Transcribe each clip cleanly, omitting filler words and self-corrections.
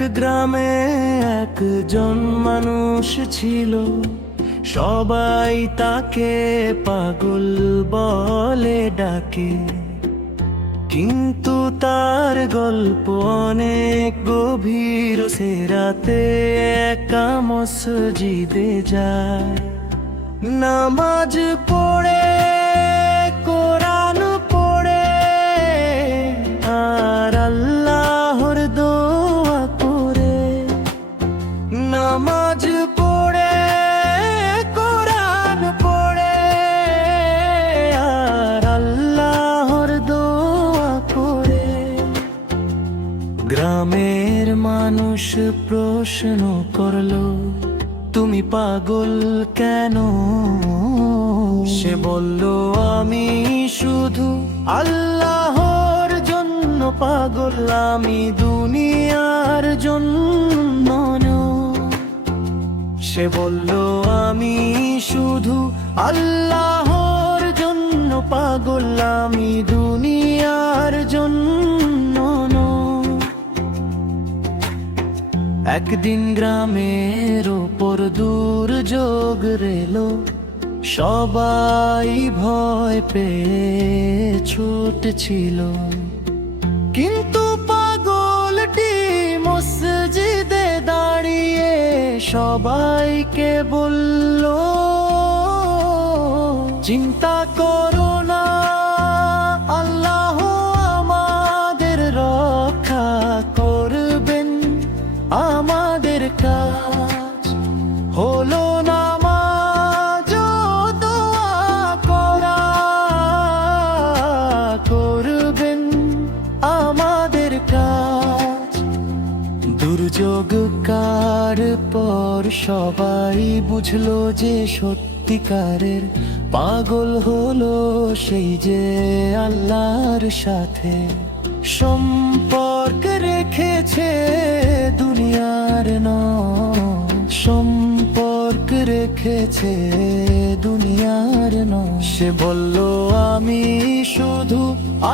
এক গ্রামে একজন মানুষ ছিল, সবাই তাকে পাগল বলে ডাকে। কিন্তু তার গল্প অনেক গভীর। সে রাতে একা মসজিদে যায়, নামাজ পড়ে, কোরআন পড়ে, আর আল্লাহর দোয়া করে। নামাজ পড়ে, কোরআন পড়ে, আর আল্লাহর দোয়া করে। গ্রামের মানুষ প্রশ্ন করলো, তুমি পাগল কেন? সে বলল, আমি শুধু আল্লাহর জন্য পাগল, আমি দুনিয়ার জন্য নয়। সে বলল, আমি শুধু আল্লাহর জন্য পাগল, আমি দুনিয়ার জন্য নয়। একদিন গ্রামের ওপর দুর্যোগ এলো, সবাই ভয় পেয়ে ছুটছিল। কিন্তু পাগলটি মসজিদে দাঁড়িয়ে সবাইকে বলল, চিন্তা করো না, আল্লাহ আমাদের রক্ষা করবেন। আমাদের কাজ হলো নামাজ ও দোয়া করা, করবেন আমাদের কাজ। দুর্যোগ কার পর সবাই বুঝলো যে সত্যিকারের পাগল হলো সেই যে আল্লাহর সাথে সম্পর্ক রেখেছে, দুনিয়ার নয়। সম্পর্ক রেখেছে, দুনিয়ার নয়। সে বলল, আমি শুধু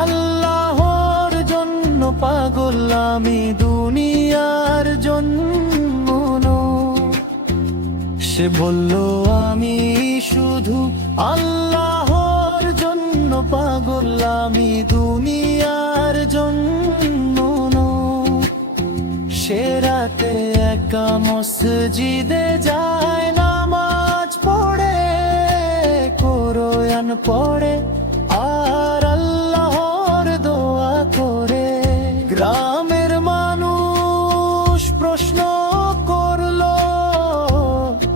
আল্লাহর জন্য পাগল, আমি দুনিয়ার জন্য নয়। সে বলল, আমি শুধু আল্লাহর জন্য পাগল, আমি দুনিয়ার জন্য নয়। সে রাতে একা মসজিদে যায়, নামাজ পড়ে, কোরআন পড়ে, আর আল্লাহর দোয়া করে। গ্রামের মানুষ প্রশ্ন করলো,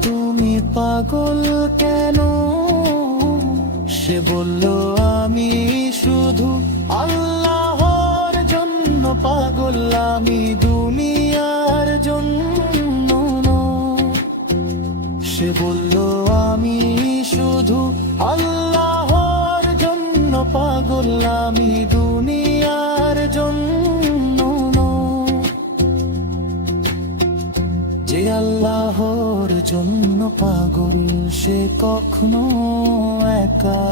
তুমি পাগল কেন? সে বলল, আমি শুধু আল্লাহর জন্য পাগল, আমি দুনিয়ার জন্য নয়। সে বলল, আমি শুধু আল্লাহর জন্য পাগল, আমি দুনিয়ার জন্য নয়। যে আল্লাহর জন্য পাগল, সে কখনো একা